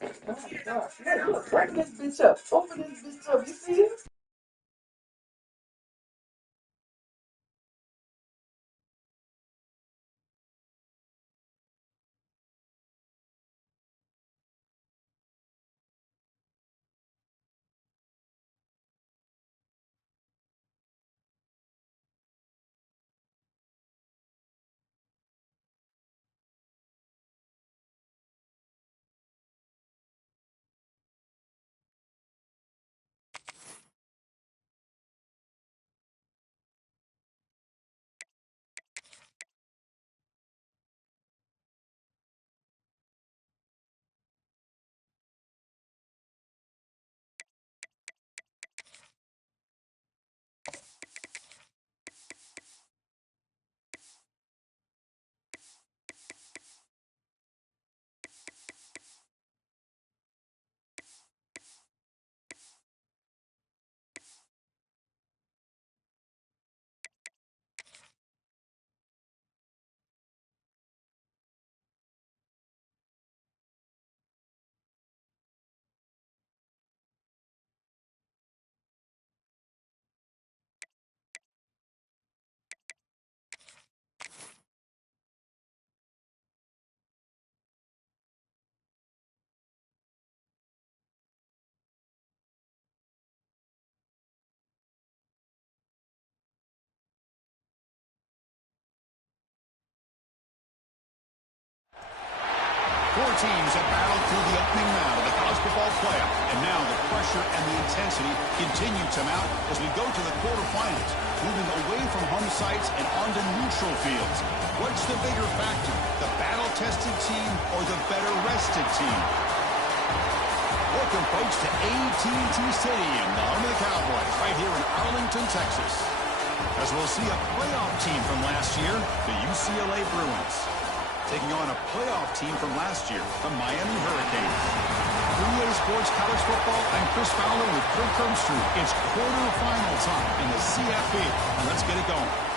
Look, break this bitch up. Open this bitch up. You see it? 4 teams have battled through the opening round of the college football playoff, and now the pressure and the intensity continue to mount as we go to the quarterfinals, moving away from home sites and onto neutral fields. What's the bigger factor, the battle-tested team or the better-rested team? Welcome, folks, to AT&T Stadium, the home of the Cowboys, right here in Arlington, Texas, as we'll see a playoff team from last year, the UCLA Bruins, taking on a playoff team from last year, the Miami Hurricanes. For EA Sports College Football, I'm Chris Fowler with Kirk Kermstrup. It's quarterfinal time in the CFP. Let's get it going.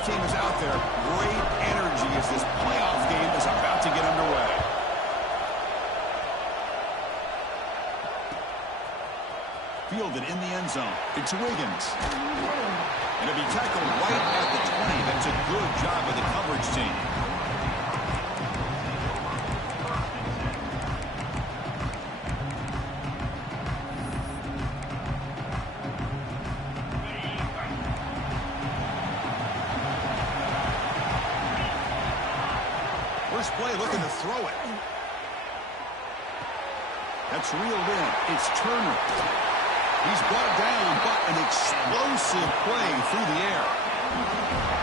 Team is out there. Great energy as this playoff game is about to get underway. Fielded in the end zone. It's Wiggins. And it'll be tackled right at the 20. That's a good job of the coverage team. First play looking to throw it. That's reeled in. It's Turner. He's brought down, but an explosive play through the air.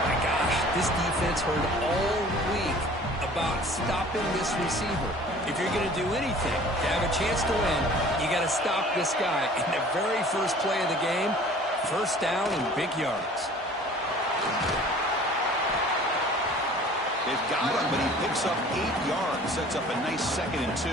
My gosh, this defense heard all week about stopping this receiver. If you're going to do anything to have a chance to win, you got to stop this guy. In the very first play of the game, first down and big yards. They've got him, but he picks up 8 yards. Sets up a nice 2nd and 2.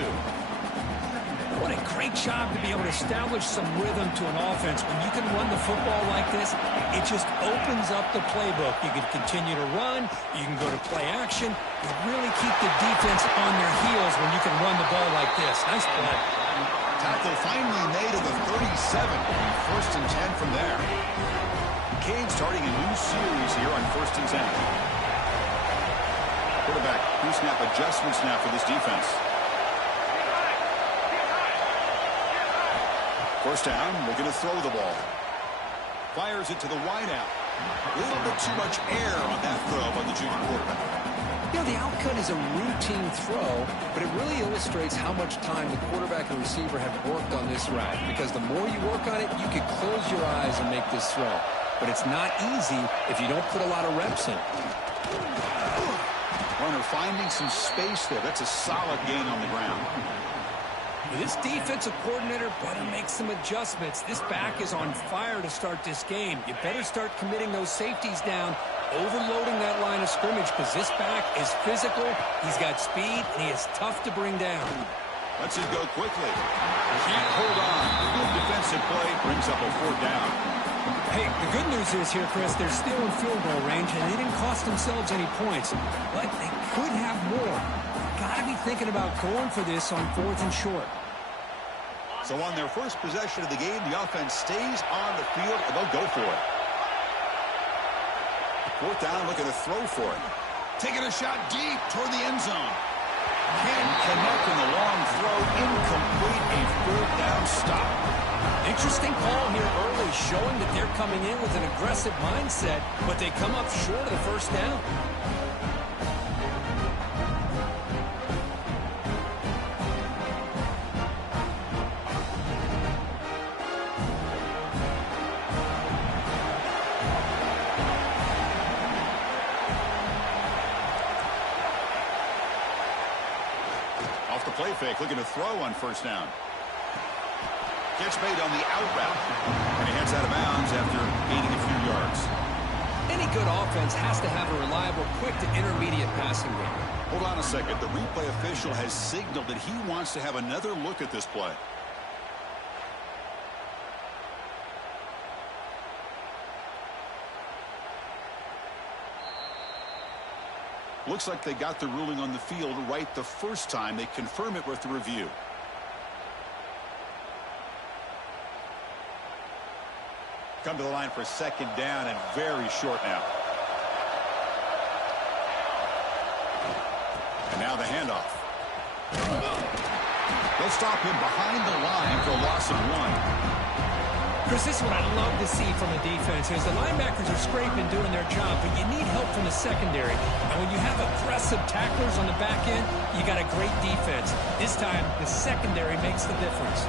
What a great job to be able to establish some rhythm to an offense. When you can run the football like this, it just opens up the playbook. You can continue to run. You can go to play action. You really keep the defense on their heels when you can run the ball like this. Nice play. Tackle finally made at the 37. First and 10 from there. Cade starting a new series here on 1st and 10. Quarterback pre-snap adjustments now for this defense. First down, looking to throw the ball. Fires it to the wideout. A little bit too much air on that throw by the junior quarterback. You know, the outcut is a routine throw, but it really illustrates how much time the quarterback and receiver have worked on this route. Because the more you work on it, you can close your eyes and make this throw. But it's not easy if you don't put a lot of reps in. Runner finding some space there. That's a solid gain on the ground. This defensive coordinator better make some adjustments. This back is on fire to start this game. You better start committing those safeties down overloading that line of scrimmage because this back is physical, he's got speed, and he is tough to bring down. Lets it go quickly. Can't hold on. Good defensive play brings up a 4th down. Hey, the good news is here, Chris, they're still in field goal range, and they didn't cost themselves any points. But they could have more. Got to be thinking about going for this on 4th and short. So on their first possession of the game, the offense stays on the field, and they'll go for it. 4th down, looking to throw for it. Taking a shot deep toward the end zone. Can't connect in the long throw. Incomplete, a 4th down stop. Interesting call here early, showing that they're coming in with an aggressive mindset, but they come up short of the 1st down. Off the play fake, looking to throw on 1st down. Gets made on the out route, and he heads out of bounds after gaining a few yards. Any good offense has to have a reliable, quick to intermediate passing game. Hold on a second. The replay official has signaled that he wants to have another look at this play. Looks like they got the ruling on the field right the first time. They confirm it with the review. Come to the line for 2nd down and very short now. And now the handoff. They'll stop him behind the line for a loss of 1. Chris, this is what I love to see from the defense is the linebackers are scraping, doing their job, but you need help from the secondary. And when you have aggressive tacklers on the back end, you got a great defense. This time, the secondary makes the difference.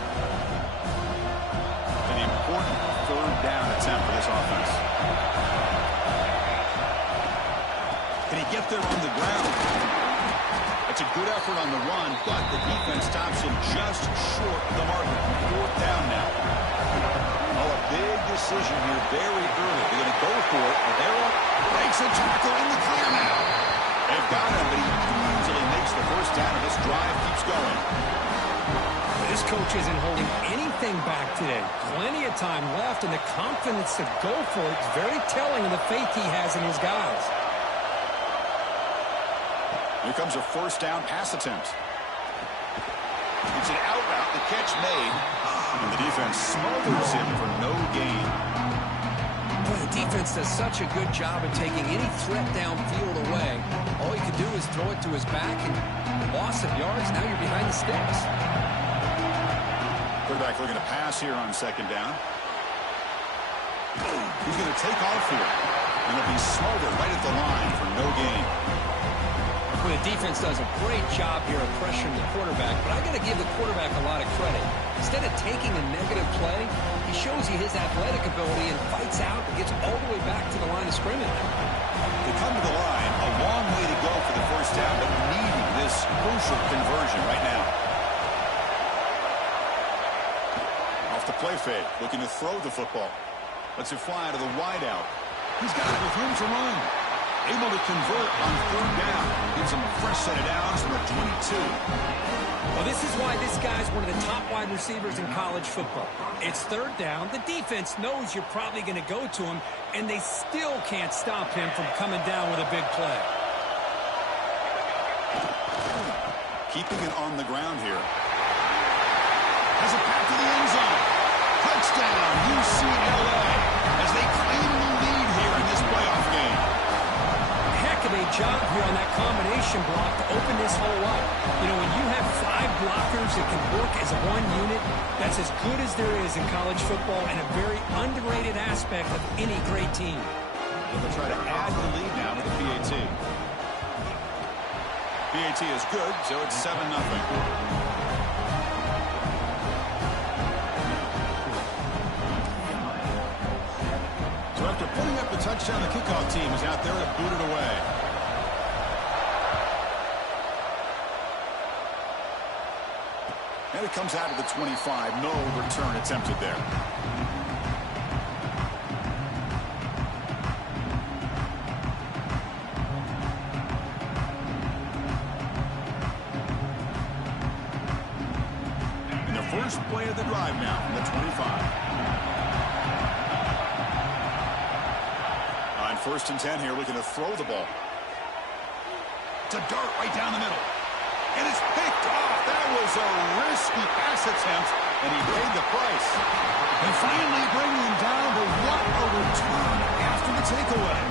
An important 3rd down attempt for this offense. Can he get there on the ground? It's a good effort on the run, but the defense stops him just short of the marker. 4th down now. Oh, a big decision here very early. They're going to go for it. Rivera breaks a tackle in the clear now. They've got him, but he easily makes the 1st down, and this drive keeps going. This coach isn't holding anything back today. Plenty of time left, and the confidence to go for it is very telling of the faith he has in his guys. Here comes a 1st down pass attempt. It's an out route, the catch made, and the defense smothers him for no gain. Boy, the defense does such a good job of taking any threat downfield away. All you can do is throw it to his back, and loss of yards, now you're behind the sticks. Quarterback looking to pass here on 2nd down. He's going to take off here, and he'll be smothered right at the line for no gain. Well, the defense does a great job here of pressuring the quarterback, but I got to give the quarterback a lot of credit. Instead of taking a negative play, he shows you his athletic ability and fights out and gets all the way back to the line of scrimmage. They come to the line, a long way to go for the 1st down, but needing this crucial conversion right now. Off the play fake, looking to throw the football. Lets it fly to the wide out. He's got it with room to run. Able to convert on 3rd down. Gives him a fresh set of downs from a 22. Well, this is why this guy's one of the top wide receivers in college football. It's 3rd down. The defense knows you're probably going to go to him, and they still can't stop him from coming down with a big play. Keeping it on the ground here. Has a pass to the end zone. Touchdown, UCLA, as they claim the lead here in this playoff game. Heck of a job here on that combination block to open this hole up. You know, when you have 5 blockers that can work as one unit, that's as good as there is in college football and a very underrated aspect of any great team. They'll try to add the lead now with the PAT. PAT is good, so it's 7-0. So after putting up the touchdown, the kickoff team is out there to boot it away. And it comes out of the 25. No return attempted there. first play of the drive now from the 25. On 1st and 10 here, looking to throw the ball. It's a dart right down the middle. And it's picked off. That was a risky pass attempt, and he paid the price. And finally bringing him down, but what a return after the takeaway.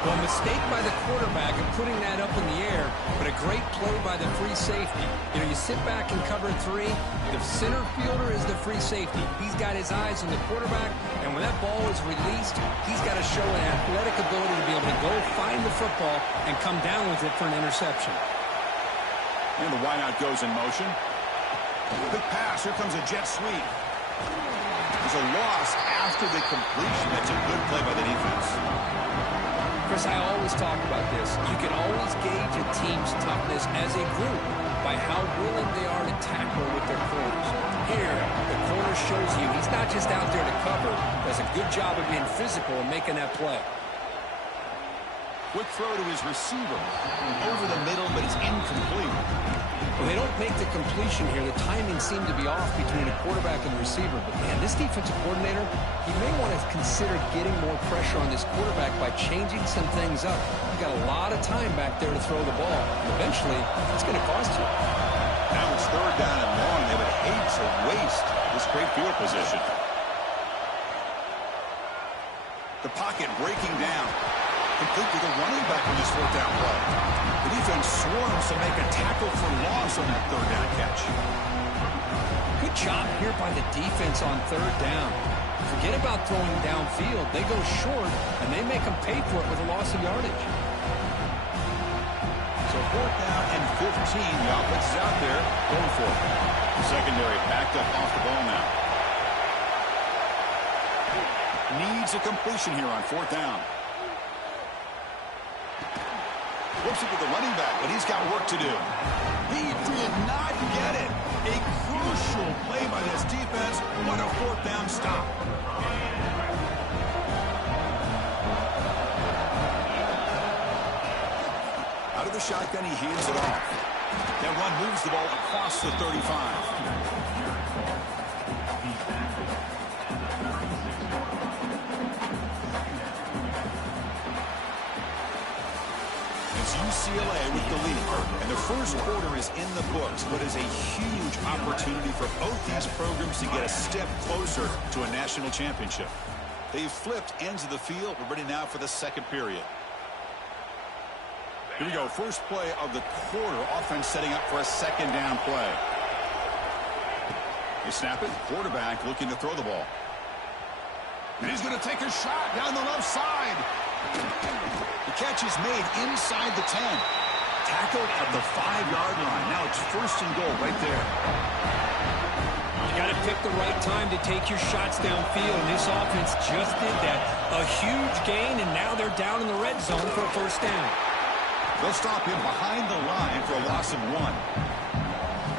Well, mistake by the quarterback of putting that up in the air, but a great play by the free safety. You know, you sit back and cover 3. The center fielder is the free safety. He's got his eyes on the quarterback, and when that ball is released, he's got to show an athletic ability to be able to go find the football and come down with it for an interception. And the wideout goes in motion. Quick pass. Here comes a jet sweep. There's a loss after the completion. That's a good play by the defense. Chris, I always talk about this. You can always gauge a team's toughness as a group by how willing they are to tackle with their corners. Here, the corner shows you he's not just out there to cover. Does a good job of being physical and making that play. Quick throw to his receiver. Over the middle, but it's incomplete. Well, they don't make the completion here. The timing seemed to be off between the quarterback and the receiver. But, man, this defensive coordinator, he may want to consider getting more pressure on this quarterback by changing some things up. You've got a lot of time back there to throw the ball. Eventually, it's going to cost you. Now it's 3rd down and long. They would hate to waste this great field position. The pocket breaking down. Complete to the running back in this 4th down play. The defense swarms to make a tackle for loss on that 3rd down catch. Good job here by the defense on 3rd down. Forget about throwing downfield. They go short, and they make them pay for it with a loss of yardage. So 4th down and 15. The offense is out there going for it. The secondary backed up off the ball now. Needs a completion here on 4th down. Flips it to the running back, but he's got work to do. He did not get it. A crucial play by this defense. What a 4th down stop. Out of the shotgun, he hands it off. That run moves the ball across the 35. UCLA with the lead, and the first quarter is in the books, but is a huge opportunity for both these programs to get a step closer to a national championship. They've flipped ends of the field. We're ready now for the second period. Here we go. First play of the quarter. Offense setting up for a 2nd down play. They snap it. Quarterback looking to throw the ball. And he's going to take a shot down the left side. The catch is made inside the 10. Tackled at the 5-yard line. Now it's 1st and goal right there. You got to pick the right time to take your shots downfield, and this offense just did that. A huge gain, and now they're down in the red zone for a 1st down. They'll stop him behind the line for a loss of 1.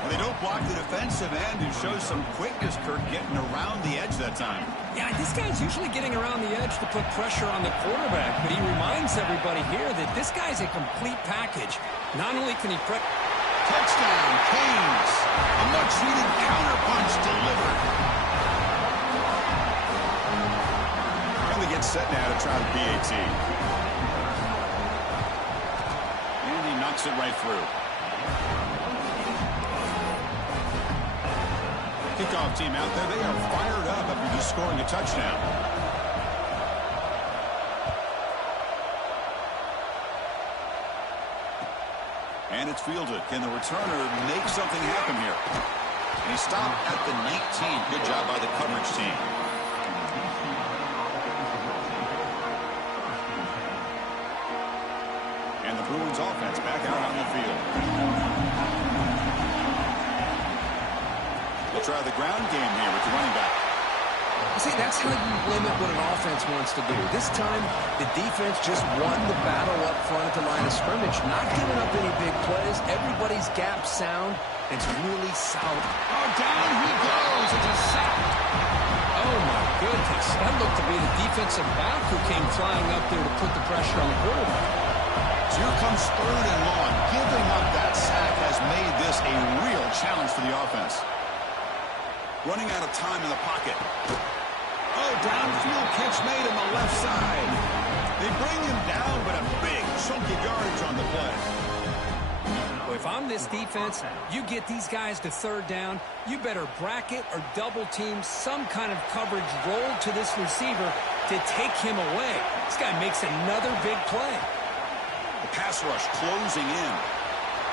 They don't block the defensive end, who shows some quickness, Kirk, getting around the edge that time. Yeah, this guy's usually getting around the edge to put pressure on the quarterback, but he reminds everybody here that this guy's a complete package. Not only can he touchdown, Canes. A much-needed counterpunch delivered. And they get set now to try the PAT. And he knocks it right through. Kickoff team out there. They are fired up after just scoring a touchdown. And it's fielded. Can the returner make something happen here? And he stopped at the 19. Good job by the coverage team. And the Bruins offense back out on the field. They'll try the ground game here with the running back. See, that's how you limit what an offense wants to do. This time, the defense just won the battle up front at the line of scrimmage, not giving up any big plays. Everybody's gap sound. It's really solid. Oh, down he goes. It's a sack. Oh, my goodness. That looked to be the defensive back who came flying up there to put the pressure on the quarterback. So here comes 3rd and long. Giving up that sack has made this a real challenge for the offense. Running out of time in the pocket. Oh, downfield catch made on the left side. They bring him down, but a big chunk of yardage on the play. Well, if I'm this defense, you get these guys to third down, you better bracket or double team some kind of coverage roll to this receiver to take him away. This guy makes another big play. The pass rush closing in.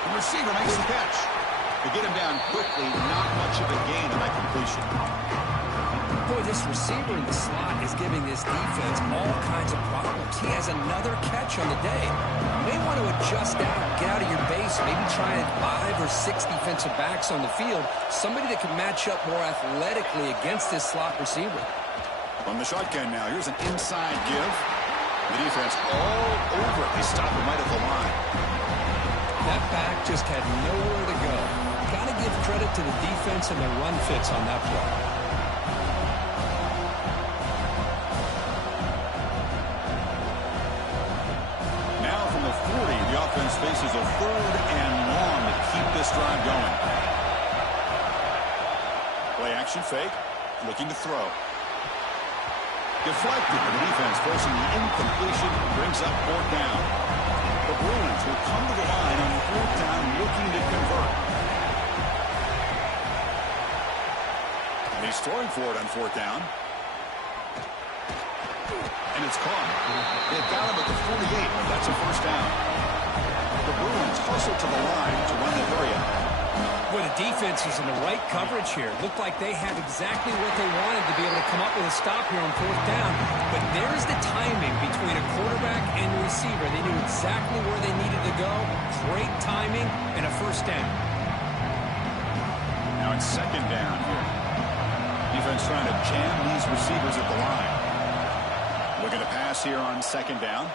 The receiver makes the catch. To get him down quickly, not much of a gain on that completion. Boy, this receiver in the slot is giving this defense all kinds of problems. He has another catch on the day. You may want to adjust out, get out of your base, maybe try 5 or 6 defensive backs on the field, somebody that can match up more athletically against this slot receiver. On the shotgun now, here's an inside give. The defense all over it. They stop him right at the line. That back just had nowhere to go. Got to give credit to the defense and the run fits on that play. The offense faces a 3rd and long to keep this drive going. Play action fake. Looking to throw. Deflected, but the defense forcing the incompletion brings up 4th down. The Bruins will come to the line on 4th down looking to convert. And he's throwing for it on 4th down. And it's caught. They've got him at the 48, but that's a 1st down. The Bruins hustle to the line to run the hurry-up. Well, the defense is in the right coverage here. Looked like they had exactly what they wanted to be able to come up with a stop here on 4th down. But there's the timing between a quarterback and the receiver. They knew exactly where they needed to go. Great timing and a 1st down. Now it's 2nd down here. Defense trying to jam these receivers at the line. Looking to pass here on 2nd down.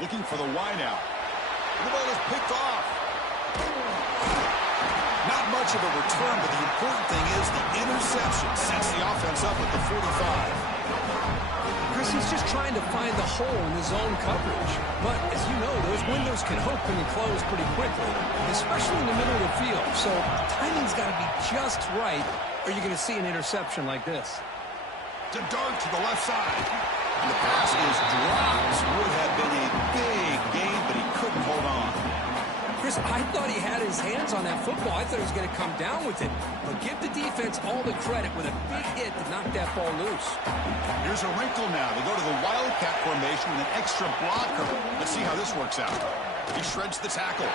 Looking for the wideout. The ball is picked off. Not much of a return, but the important thing is the interception sets the offense up at the 45. Chris, he's just trying to find the hole in his own coverage. But, as you know, those windows can open and close pretty quickly, especially in the middle of the field. So, timing's got to be just right, or you're going to see an interception like this. To dart to the left side. And the pass is dropped. Would have been a big gain, but he couldn't hold on. Chris, I thought he had his hands on that football. I thought he was going to come down with it. But give the defense all the credit with a big hit to knock that ball loose. Here's a wrinkle now. They go to the Wildcat formation with an extra blocker. Let's see how this works out. He shreds the tackle.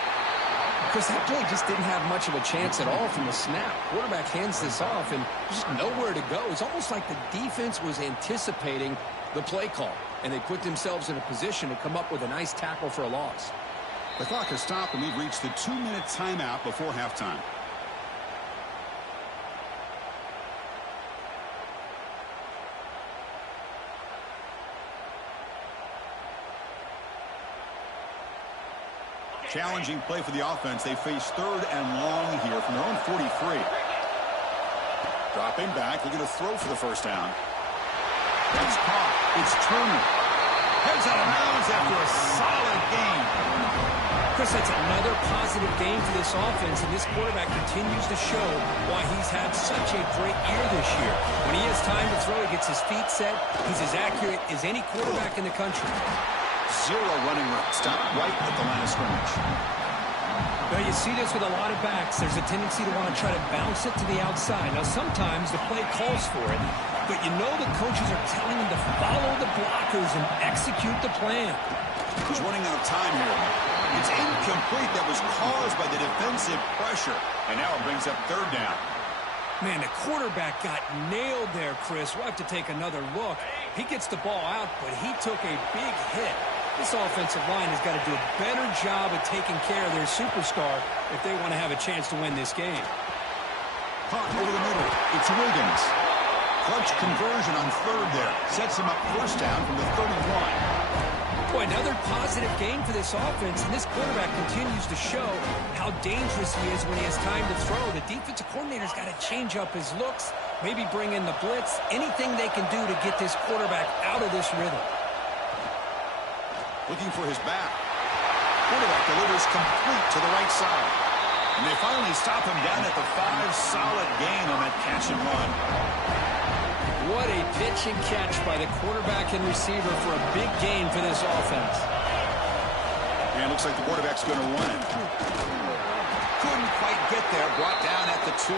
Chris, that play just didn't have much of a chance at all from the snap. Quarterback hands this off, and just nowhere to go. It's almost like the defense was anticipating the play call, and they put themselves in a position to come up with a nice tackle for a loss. The clock has stopped, and we've reached the 2-minute timeout before halftime. Challenging play for the offense. They face 3rd and long here from their own 43. Dropping back, looking to throw for the 1st down. That's caught. It's Turner. Heads out of bounds after a solid game. Chris, that's another positive game for this offense, and this quarterback continues to show why he's had such a great year this year. When he has time to throw, he gets his feet set. He's as accurate as any quarterback in the country. 0 running room. Stop right at the line of scrimmage. Now, you see this with a lot of backs. There's a tendency to want to try to bounce it to the outside. Now, sometimes the play calls for it, but you know the coaches are telling him to follow the blockers and execute the plan. He's running out of time here. It's incomplete. That was caused by the defensive pressure, and now it brings up 3rd down. Man, the quarterback got nailed there, Chris. We'll have to take another look. He gets the ball out, but he took a big hit. This offensive line has got to do a better job of taking care of their superstar if they want to have a chance to win this game. Caught over the middle. It's Wiggins. Clutch conversion on 3rd there. Sets him up 1st down from the 31. Boy, another positive game for this offense, and this quarterback continues to show how dangerous he is when he has time to throw. The defensive coordinator's got to change up his looks, maybe bring in the blitz, anything they can do to get this quarterback out of this rhythm. Looking for his back. Quarterback delivers complete to the right side. And they finally stop him down at the 5. Solid gain on that catch and run. What a pitch and catch by the quarterback and receiver for a big gain for this offense. And it looks like the quarterback's going to run it. Couldn't quite get there. Brought down at the 2.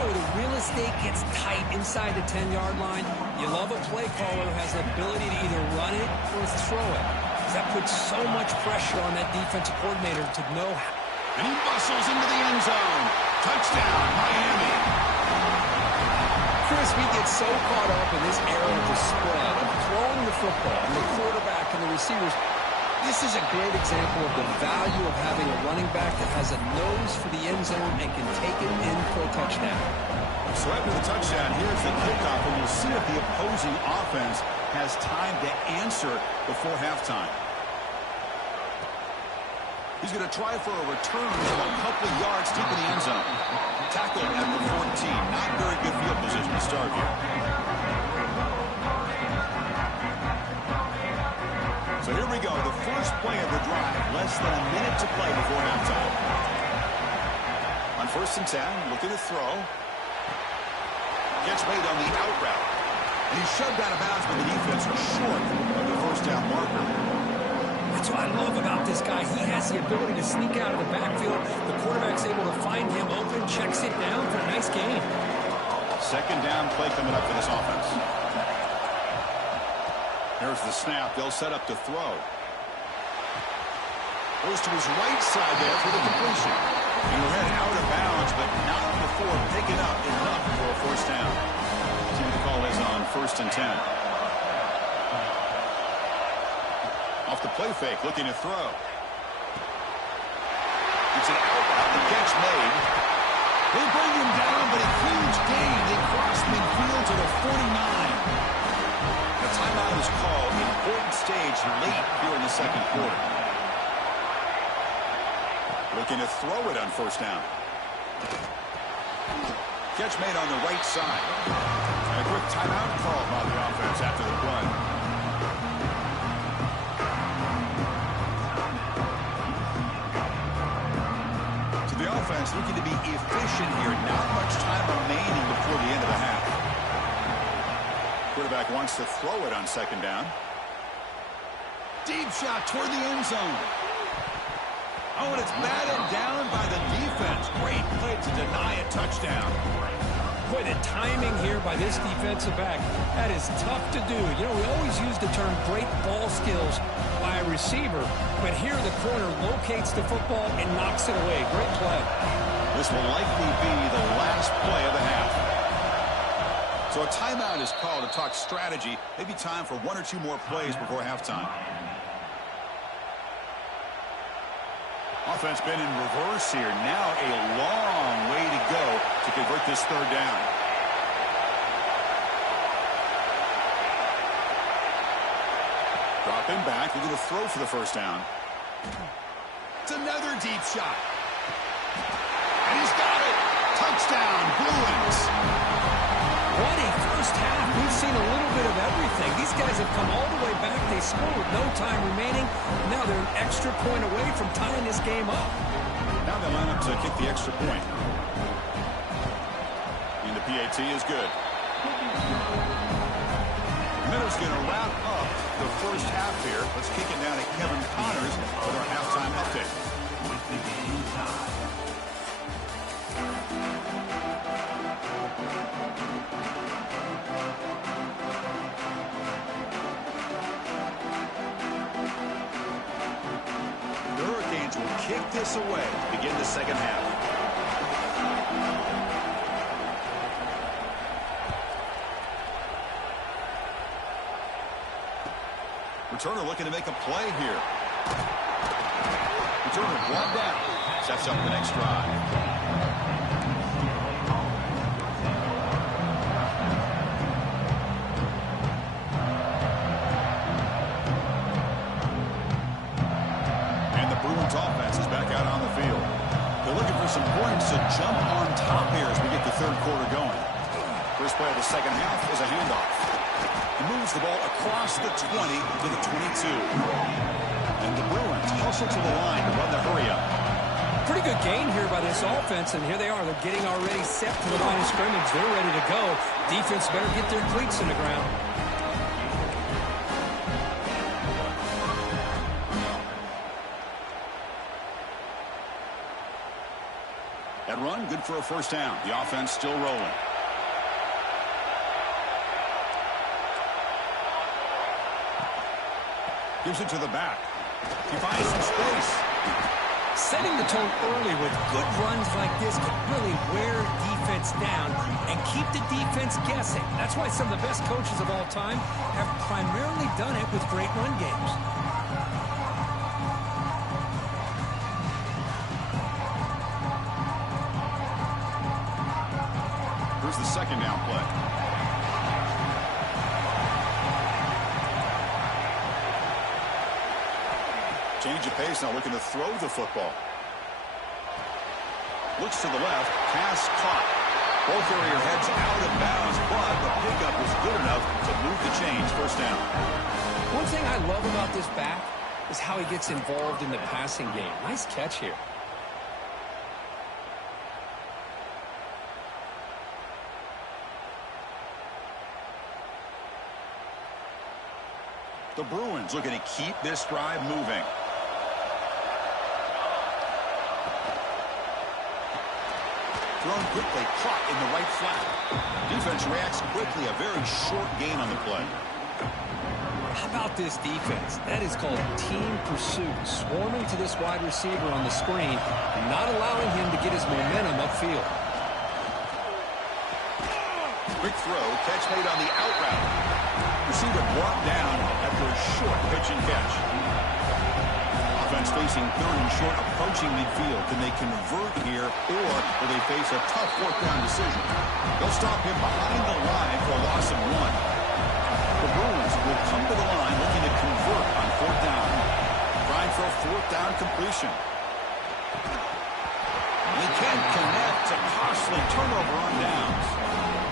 The real estate gets tight inside the 10-yard line. You love a play caller who has the ability to either run it or throw it. That puts so much pressure on that defensive coordinator to know how. And he bustles into the end zone. Touchdown, Miami. Chris, we get so caught up in this era of the spread, of throwing the football, and the quarterback and the receivers. This is a great example of the value of having a running back that has a nose for the end zone and can take it in for a touchdown. So after the touchdown, here's the kickoff, and we'll see if the opposing offense has time to answer before halftime. He's going to try for a return from a couple of yards deep in the end zone. Tackle at the 14. Not very good field position to start here. So here we go, the first play of the drive, less than a minute to play before halftime. On 1st and 10, looking to throw. Gets made on the out route. And he's shoved out of bounds, but the defense are short of the first down marker. That's what I love about this guy. He has the ability to sneak out of the backfield. The quarterback's able to find him open, checks it down for a nice gain. 2nd down play coming up for this offense. Here's the snap. They'll set up to throw. Goes to his right side there for the completion. And we're headed out of bounds, but not before picking up enough for a 1st down. See what the call is on 1st and 10. Off the play fake, looking to throw. It's an out route. The catch made. They bring him down, but a huge gain. They cross midfield to the 49. The timeout is called. Important stage late here in the 2nd quarter. Looking to throw it on 1st down. Catch made on the right side. And a quick timeout called by the offense after the play. So the offense looking to be efficient here. Not much time remaining before the end of the half. Quarterback wants to throw it on 2nd down. Deep shot toward the end zone. Oh, and it's batted down by the defense. Great play to deny a touchdown. Boy, the timing here by this defensive back, that is tough to do. You know, we always use the term great ball skills by a receiver, but here the corner locates the football and knocks it away. Great play. This will likely be the last play of the half. So a timeout is called to talk strategy. Maybe time for 1 or 2 more plays before halftime. Offense been in reverse here. Now a long way to go to convert this 3rd down. Dropping back. They're going to throw for the 1st down. It's another deep shot. And he's got it. Touchdown, Bruins. What a 1st half. We've seen a little bit of everything. These guys have come all the way back. They scored with no time remaining. Now they're an extra point away from tying this game up. Now they line up to kick the extra point. And the PAT is good. Miller's going to wrap up the 1st half here. Let's kick it down to Kevin Connors with our halftime update. The Hurricanes will kick this away to begin the 2nd half. Returner looking to make a play here. Returner brought down. Sets up the next drive. Offense is back out on the field. They're looking for some points to jump on top here as we get the 3rd quarter going. First play of the 2nd half is a handoff. He moves the ball across the 20 to the 22. And the Bruins hustle to the line to run the hurry up. Pretty Pretty good gain here by this offense, and here they are. They're getting already set to the line of scrimmage. They're ready to go. Defense better get their cleats in the ground. That run, good for a first down. The offense still rolling. Gives it to the back. He finds some space. Setting the tone early with good runs like this can really wear defense down and keep the defense guessing. That's why some of the best coaches of all time have primarily done it with great run games. Here's the second down play. Change of pace now, looking to throw the football. Looks to the left, pass caught. Ball carrier heads out of bounds, but the pickup was good enough to move the chains. First down. One thing I love about this back is how he gets involved in the passing game. Nice catch here. The Bruins looking to keep this drive moving. Thrown quickly, caught in the right flat. Defense reacts quickly, a very short gain on the play. How about this defense? That is called team pursuit. Swarming to this wide receiver on the screen and not allowing him to get his momentum upfield. Quick throw, catch made on the out route. Receiver brought down after a short pitch and catch. Offense facing third and short, approaching midfield. Can they convert here, or will they face a tough fourth down decision? They'll stop him behind the line for a loss of 1. The Bruins will come to the line looking to convert on fourth down. Trying for a fourth down completion. They can't connect, a costly turnover on downs.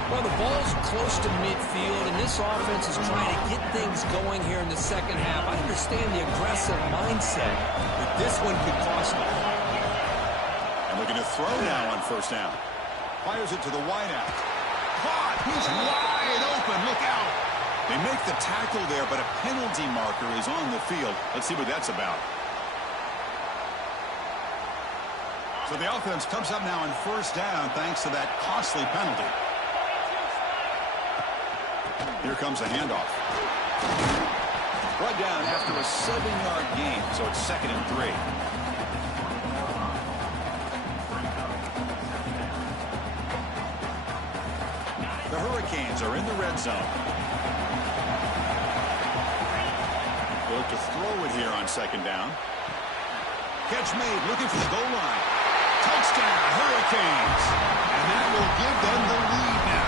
Well, the ball's close to midfield, and this offense is trying to get things going here in the second half. I understand the aggressive mindset, but this one could cost them. And looking to throw now on first down. Fires it to the wideout. Caught! He's wide open. Look out! They make the tackle there, but a penalty marker is on the field. Let's see what that's about. So the offense comes up now on first down thanks to that costly penalty. Here comes a handoff. Brought down after a 7-yard gain, so it's 2nd and 3. The Hurricanes are in the red zone. They look to throw it here on 2nd down. Catch made, looking for the goal line. Touchdown, Hurricanes! And that will give them the lead now.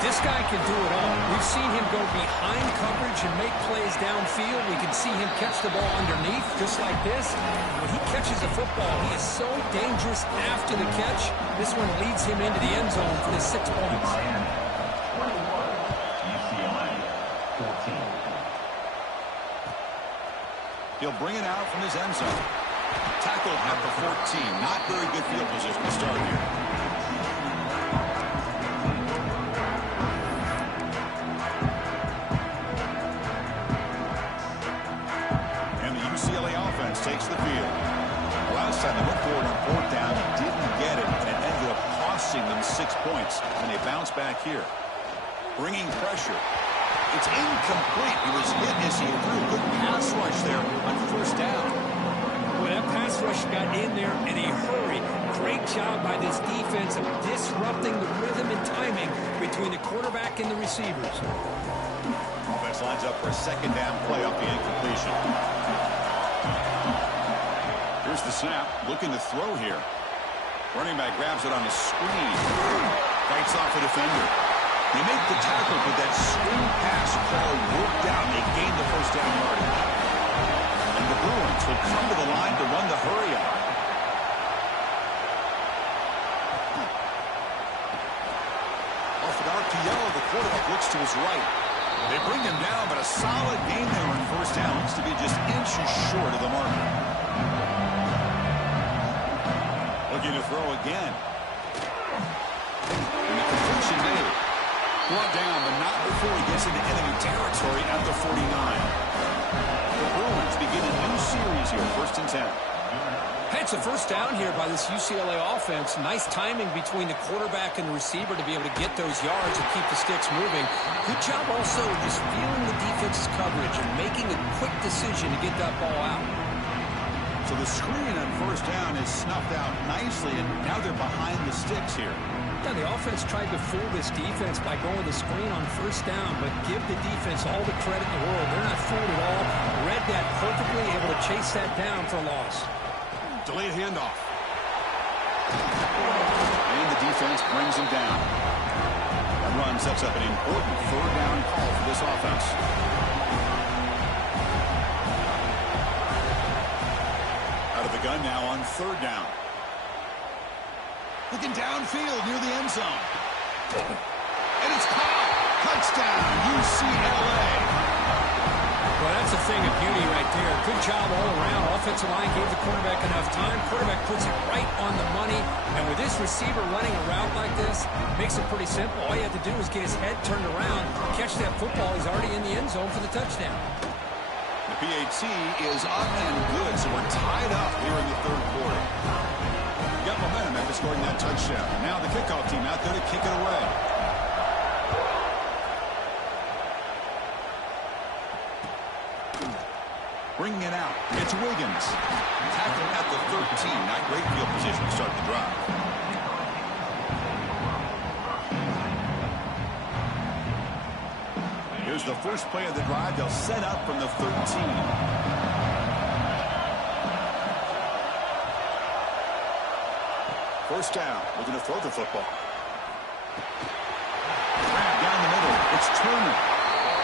This guy can do it all. We've seen him go behind coverage and make plays downfield. We can see him catch the ball underneath just like this. When he catches the football, he is so dangerous after the catch. This one leads him into the end zone for the 6 points. UCLA, 14. He'll bring it out from his end zone. Tackled at the 14. Not very good field position to start here. UCLA offense takes the field. Last time they went forward on fourth down, didn't get it, and it ended up costing them 6 points, and they bounce back here. Bringing pressure. It's incomplete. He was hit as he threw a good pass rush there on first down. Well, that pass rush got in there in a hurry. Great job by this defense of disrupting the rhythm and timing between the quarterback and the receivers. Offense lines up for a 2nd down play off the incompletion. Here's the snap, looking to throw here. Running back grabs it on the screen. Fights off a defender. They make the tackle, but that swing pass call worked out. They gain the first down yardage. And the Bruins will come to the line to run the hurry up. Off an RPO, the quarterback looks to his right. They bring him down, but a solid gain there on first down. Looks to be just inches short of the marker. Looking to throw again. And the completion made. Brought down, but not before he gets into enemy territory at the 49. The Bruins begin a new series here, 1st and 10. Hey, it's a first down here by this UCLA offense. Nice timing between the quarterback and the receiver to be able to get those yards and keep the sticks moving. Good job also just feeling the defense's coverage and making a quick decision to get that ball out. So the screen on 1st down is snuffed out nicely, and now they're behind the sticks here. Yeah, the offense tried to fool this defense by going the screen on 1st down, but give the defense all the credit in the world. They're not fooled at all. Read that perfectly, able to chase that down for a loss. Delayed handoff. And the defense brings him down. That run sets up an important 3rd down call for this offense. Out of the gun now on 3rd down. Looking downfield near the end zone. And it's caught. Touchdown, UCLA. Well, that's a thing of beauty right there. Good job all around. Offensive line gave the quarterback enough time. Quarterback puts it right on the money. And with this receiver running a route like this, makes it pretty simple. All you have to do is get his head turned around, catch that football. He's already in the end zone for the touchdown. The PAT is up and good, so we're tied up here in the 3rd quarter. Got momentum after scoring that touchdown. Now the kickoff team out there to kick it away. Bringing it out. It's Wiggins. Tackle at the 13. Not great field position to start the drive. Here's the first play of the drive. They'll set up from the 13. First down. Looking to throw the football. Grab down the middle. It's Turner.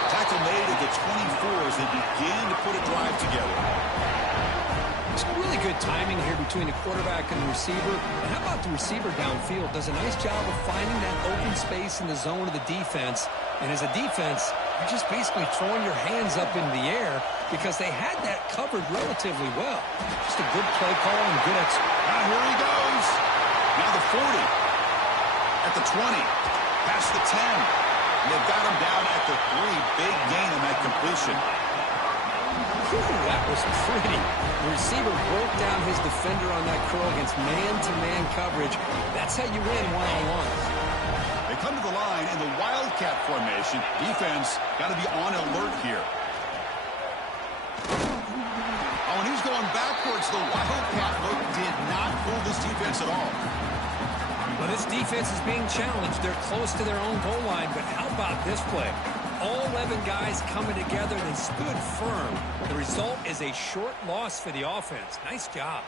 Tackle made at the 24 as they begin to put a drive together. It's really good timing here between the quarterback and the receiver. And how about the receiver downfield? Does a nice job of finding that open space in the zone of the defense. And as a defense, you're just basically throwing your hands up in the air because they had that covered relatively well. Just a good play call and good execution. Now here he goes. Now the 40. At the 20. Past the 10. They've got him down at the 3. Big gain on that completion. Whew, that was pretty. The receiver broke down his defender on that curl against man-to-man coverage. That's how you win one-on-ones. They come to the line in the Wildcat formation. Defense got to be on alert here. Oh, and he's going backwards. The Wildcat look did not fool this defense at all. Well, this defense is being challenged. They're close to their own goal line, but how about this play? All 11 guys coming together. They stood firm. The result is a short loss for the offense. Nice job.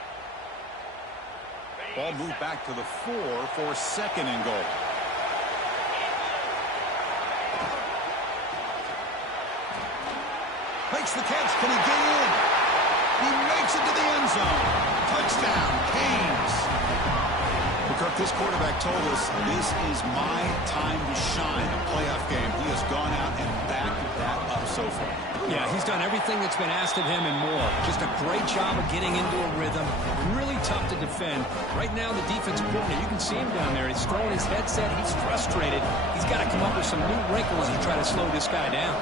Ball moved back to the 4 for 2nd and goal. Makes the catch. Can he get in? He makes it to the end zone. Touchdown, Canes. Kirk, this quarterback told us this is my time to shine. A playoff game. He has gone out and backed that up so far. Yeah, he's done everything that's been asked of him and more. Just a great job of getting into a rhythm. Really tough to defend. Right now, the defensive coordinator, you can see him down there. He's throwing his headset. He's frustrated. He's got to come up with some new wrinkles to try to slow this guy down.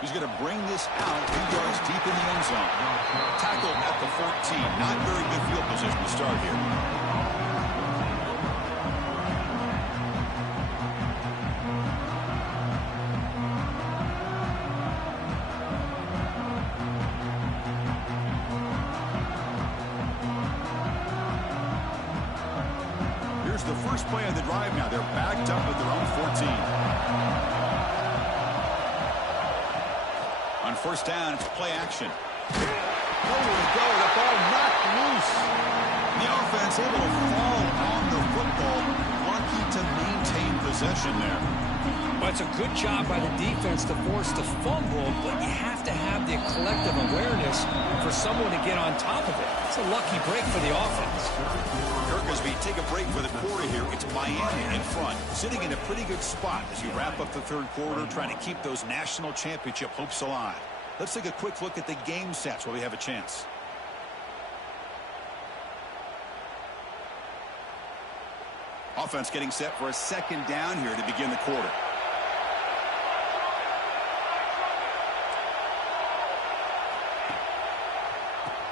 He's going to bring this out 2 yards deep in the end zone. Tackle at the 14. Not very good field position to start here. Here's the first play of the drive now. They're backed up at their own 14. On 1st down, it's play action. Nowhere to go. The ball knocked loose. The offense able to fall on the football. Lucky to maintain possession there. Well, it's a good job by the defense to force the fumble, but you have to have the collective awareness for someone to get on top of it. It's a lucky break for the offense. Kirk, as we take a break for the quarter here, it's Miami in front, sitting in a pretty good spot as you wrap up the 3rd quarter, trying to keep those national championship hopes alive. Let's take a quick look at the game sets where we have a chance. Offense getting set for a second down here to begin the quarter.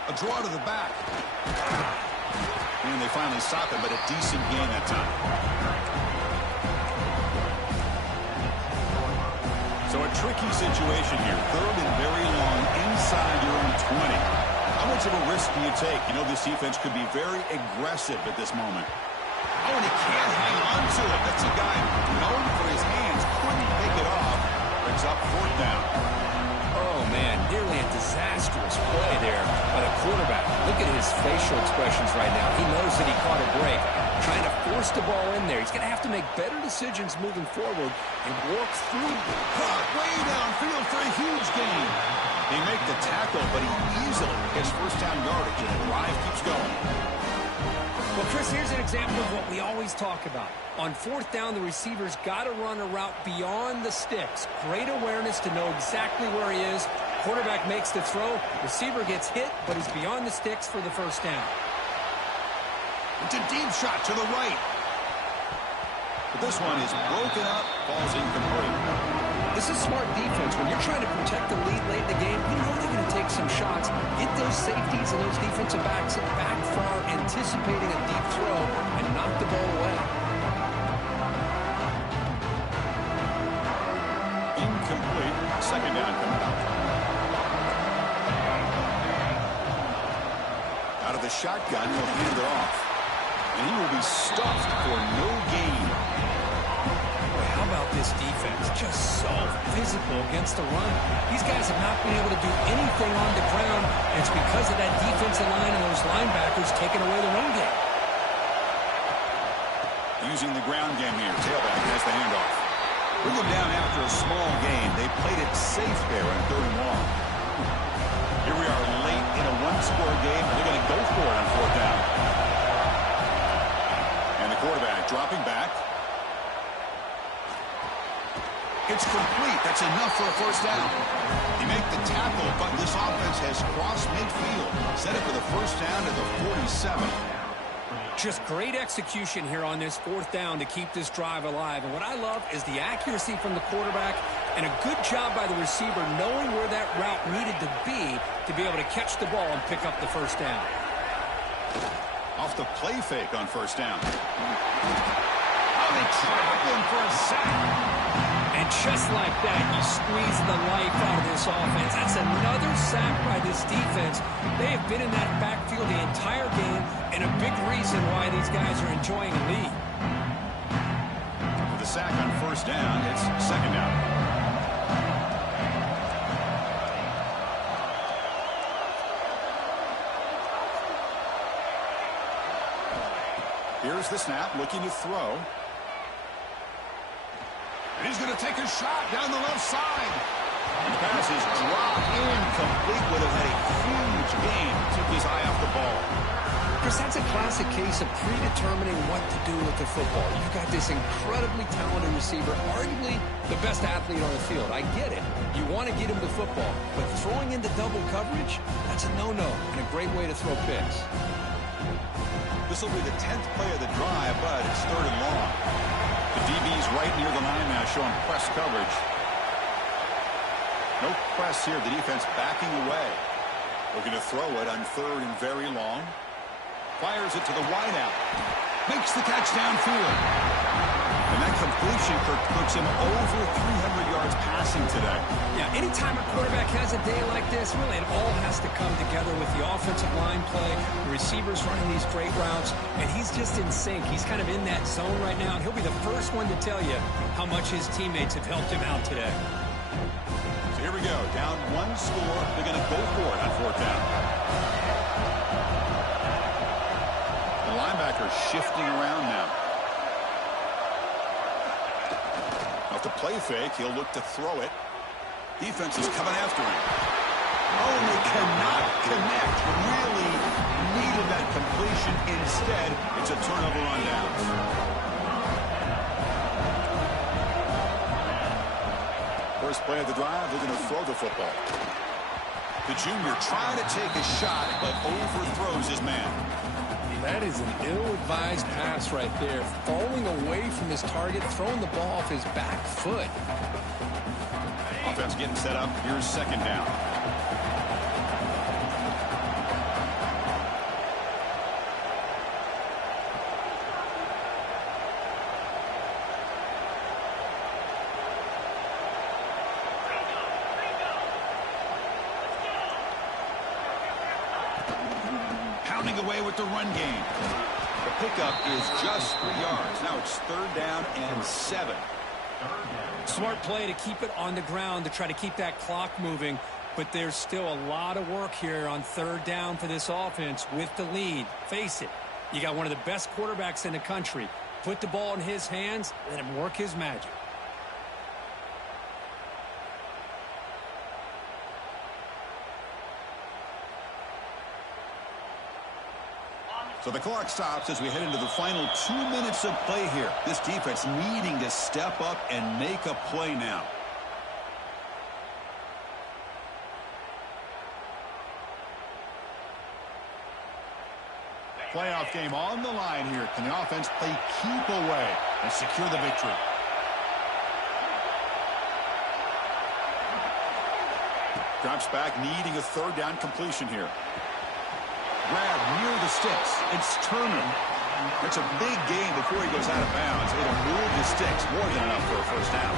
A draw to the back. And they finally stop it, but a decent gain that time. So a tricky situation here. Third and very long inside your own 20. How much of a risk do you take? You know this defense could be very aggressive at this moment. Oh, and he can't hang on to it. That's a guy known for his hands. Couldn't pick it off. Brings up fourth down. Oh, man, nearly a disastrous play there by the quarterback. Look at his facial expressions right now. He knows that he caught a break, trying to force the ball in there. He's going to have to make better decisions moving forward and work through. Way downfield for a huge gain. They make the tackle, but he easily gets first down yardage, and the drive keeps going. Well, Chris, here's an example of what we always talk about. On fourth down, the receiver's got to run a route beyond the sticks. Great awareness to know exactly where he is. Quarterback makes the throw. Receiver gets hit, but he's beyond the sticks for the first down. It's a deep shot to the right. But this one is broken up, falls incomplete. This is smart defense. When you're trying to protect the lead late in the game, you know they're going to take some shots, get those safeties and those defensive backs back far, anticipating a deep throw, and knock the ball away. Incomplete. Second down coming up. Out of the shotgun, he'll hand it off. And he will be stuffed for no gain. How about this defense? Just so physical against the run. These guys have not been able to do anything on the ground, and it's because of that defensive line and those linebackers taking away the run game. Using the ground game here. Tailback has the handoff. Bring them down after a small gain. They played it safe there on third and long. Here we are late in a one-score game. They're going to go for it on fourth down. And the quarterback dropping back. It's complete. That's enough for a first down. They make the tackle, but this offense has crossed midfield. Set it for the first down at the 47. Just great execution here on this fourth down to keep this drive alive. And what I love is the accuracy from the quarterback and a good job by the receiver knowing where that route needed to be able to catch the ball and pick up the first down. Off the play fake on first down. Oh, they trap him for a sack. And just like that, you squeeze the life out of this offense. That's another sack by this defense. They have been in that backfield the entire game, and a big reason why these guys are enjoying a lead. With the sack on first down, it's second down. Here's the snap, looking to throw. And he's going to take a shot down the left side. And the pass is dropped incomplete. Would have had a huge gain. Took his eye off the ball. Chris, that's a classic case of predetermining what to do with the football. You've got this incredibly talented receiver, arguably the best athlete on the field. I get it. You want to get him the football. But throwing into double coverage, that's a no-no and a great way to throw picks. This will be the 10th play of the drive, but it's third and long. The DB's right near the line now, showing press coverage. No press here. The defense backing away. Looking to throw it on third and very long. Fires it to the wideout. Makes the catch downfield. And that completion puts him over 300 yards passing today. Yeah, anytime a quarterback has a day like this, really it all has to come together with the offensive line play, the receivers running these great routes, and he's just in sync. He's kind of in that zone right now, and he'll be the first one to tell you how much his teammates have helped him out today. So here we go. Down one score. They're going to go for it on fourth down. The linebacker shifting around now. Off the play fake, he'll look to throw it. Defense is coming after him. Oh, and they cannot connect. Really needed that completion. Instead, it's a turnover on downs. First play of the drive, they're going to throw the football. The junior trying to take a shot, but overthrows his man. That is an ill-advised pass right there. Falling away from his target, throwing the ball off his back foot. Offense getting set up. Here's second down. Pounding away with the run game. The pickup is just 3 yards. Now it's 3rd down and 7. Smart play to keep it on the ground to try to keep that clock moving. But there's still a lot of work here on 3rd down for this offense with the lead. Face it, you got one of the best quarterbacks in the country. Put the ball in his hands, let him work his magic. So the clock stops as we head into the final 2 minutes of play here. This defense needing to step up and make a play now. Playoff game on the line here. Can the offense play keep away and secure the victory? Drops back, needing a 3rd down completion here. Grab near the sticks. It's Turner. It's a big game before he goes out of bounds. It'll move the sticks. More than enough for a 1st down.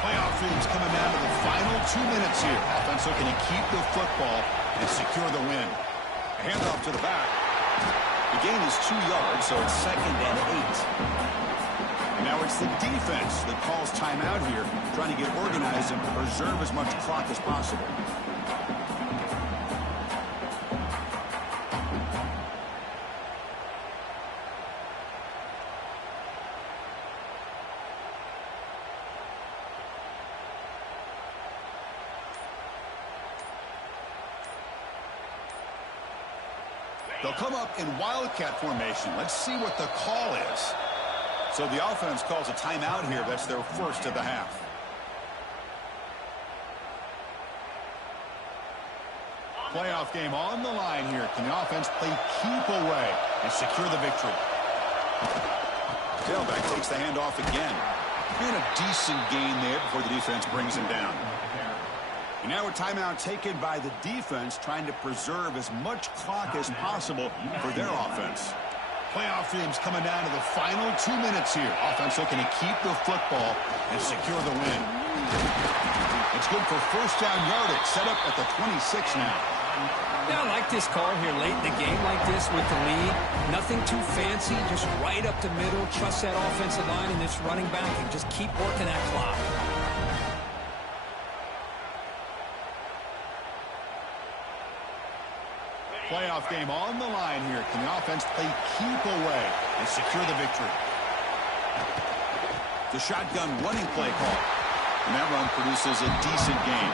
Playoff dreams coming down to the final 2 minutes here. Offense looking to keep the football and secure the win. A handoff to the back. The gain is 2 yards, so it's 2nd and 8. And now it's the defense that calls timeout here, trying to get organized and preserve as much clock as possible. They'll come up in wildcat formation. Let's see what the call is. So the offense calls a timeout here. That's their 1st of the half. Playoff game on the line here. Can the offense play keep away and secure the victory? Tailback takes the handoff again. And a decent gain there before the defense brings him down. And now a timeout taken by the defense, trying to preserve as much clock as possible for their offense. Playoff dreams coming down to the final 2 minutes here. Offense looking to keep the football and secure the win. It's good for 1st down yardage, set up at the 26 now. Yeah, I like this call here late in the game like this with the lead. Nothing too fancy, just right up the middle. Trust that offensive line and this running back and just keep working that clock. Playoff game on the line here. Can the offense play keep away and secure the victory? The shotgun running play call. And that run produces a decent gain.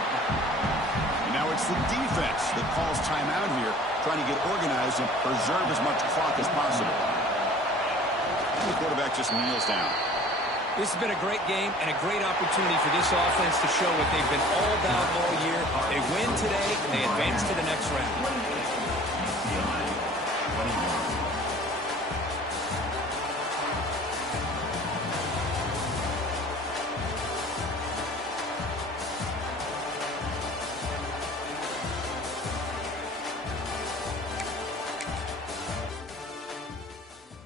And now it's the defense that calls timeout here, trying to get organized and preserve as much clock as possible. And the quarterback just kneels down. This has been a great game and a great opportunity for this offense to show what they've been all about all year. They win today, and they advance to the next round.